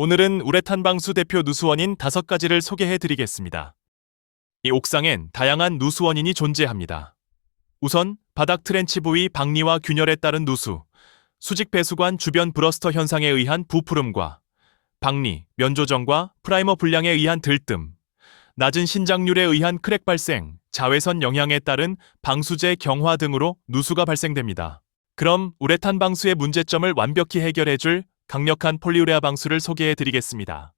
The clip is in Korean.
오늘은 우레탄 방수 대표 누수원인 다섯 가지를 소개해 드리겠습니다. 이 옥상엔 다양한 누수 원인이 존재합니다. 우선 바닥 트렌치 부위 박리와 균열에 따른 누수, 수직 배수관 주변 브러스터 현상에 의한 부푸름과 박리, 면조정과 프라이머 불량에 의한 들뜸, 낮은 신장률에 의한 크랙 발생, 자외선 영향에 따른 방수제 경화 등으로 누수가 발생됩니다. 그럼 우레탄 방수의 문제점을 완벽히 해결해줄 강력한 폴리우레아 방수를 소개해 드리겠습니다.